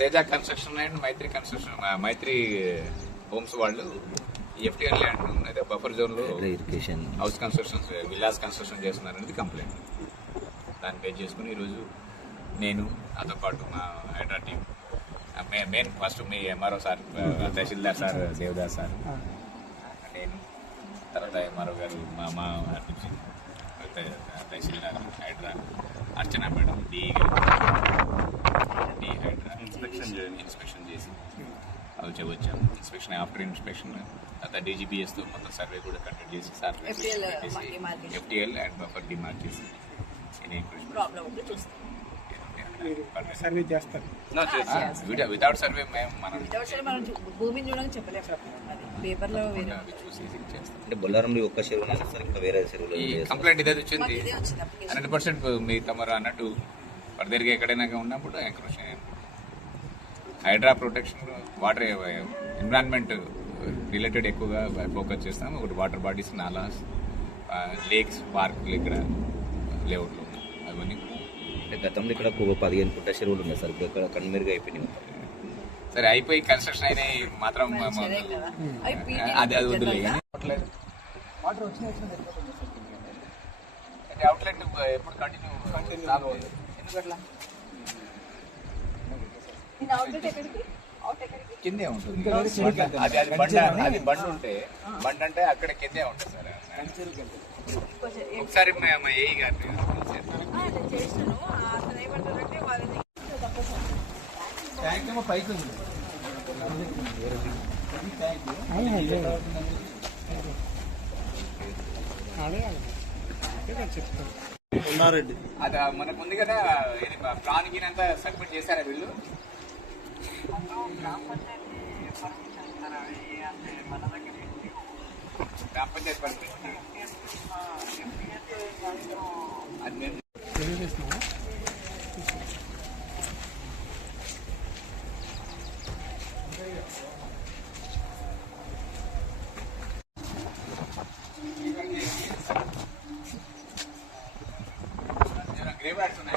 Teja construction and Maitri homes వాళ్ళు FTL land అయితే buffer zone లో హౌస్ కన్స్ట్రక్షన్స్ విల్లాస్ కన్స్ట్రక్షన్ చేస్తున్నారు అనేది కంప్లైంట్. దాన్ని బేస్ చేసుకుని ఈరోజు నేను అతో పాటు మా హైడ్రా టీం మెయిన్ ఫస్ట్ మీ ఎంఆర్ఓ సార్, తహసీల్దార్ సార్ దేవదాస్ సార్, నేను, తర్వాత ఎంఆర్ఓ గారు మా తహసీల్దార్ హైడ్రా అర్చన మేడం, డి హైడ్రా ఇన్స్పెక్షన్ చేసి అవి వచ్చాము. ఇన్స్పెక్షన్ ఆఫ్టర్ ఇన్స్పెక్షన్ తర్వాత డీజీపీఎస్తో మొత్తం సర్వే కూడా కండక్ట్ చేసి ఎఫ్టీఎల్ అండ్ బఫర్ డిమార్క్ చేసి సర్వే చేస్తారు. వితౌట్ సర్వే మనం భూమిని చూడని చెప్పలేము. అంటే బొల్లారంలో ఒక్క చెరువు సార్, ఇంకా వేరే చెరువులు కంప్లైంట్ ఇదే వచ్చింది. 100% మీ తమరు అన్నట్టు ఫర్దర్గా ఎక్కడైనా ఉన్నప్పుడు encourage HYDRAA protection water environment related ఎక్కువగా ఫోకస్ చేస్తాం. ఒకటి వాటర్ బాడీస్, నాలాస్, లేక్స్, పార్కులు ఇక్కడ లేఅవుట్లో అవన్నీ. అంటే గతంలో ఇక్కడ 15 ఫుట్ల చెరువులు ఉన్నాయి సార్, ఇప్పుడు ఇక్కడ కనుమరుగు అయిపోయినాయి. సరే అయిపోయి కన్స్ట్రక్షన్ అయినాయి మాత్రం అది వద్దులే. వాటర్ వచ్చిన అవుట్లెట్ ఎప్పుడు కంటిన్యూ ఎందుకట్లా కిందే ఉంటుంది. అది బండ్ ఉంటే బండ్ అంటే అక్కడ కిందే ఉంటుంది సార్. ఒకసారి మా ఏఈ గారిని ట్యాంక్ ఏమో పైకి ఉంది. అది మనకు ఉంది కదా, ఇది ప్లాన్ గినంతా సబ్మిట్ చేశారా వీళ్ళు? గ్రామ పంచాయతీ పర్మిషన్ అది మేము గ్రేవ్ యాడ్స్ ఉన్నాయి.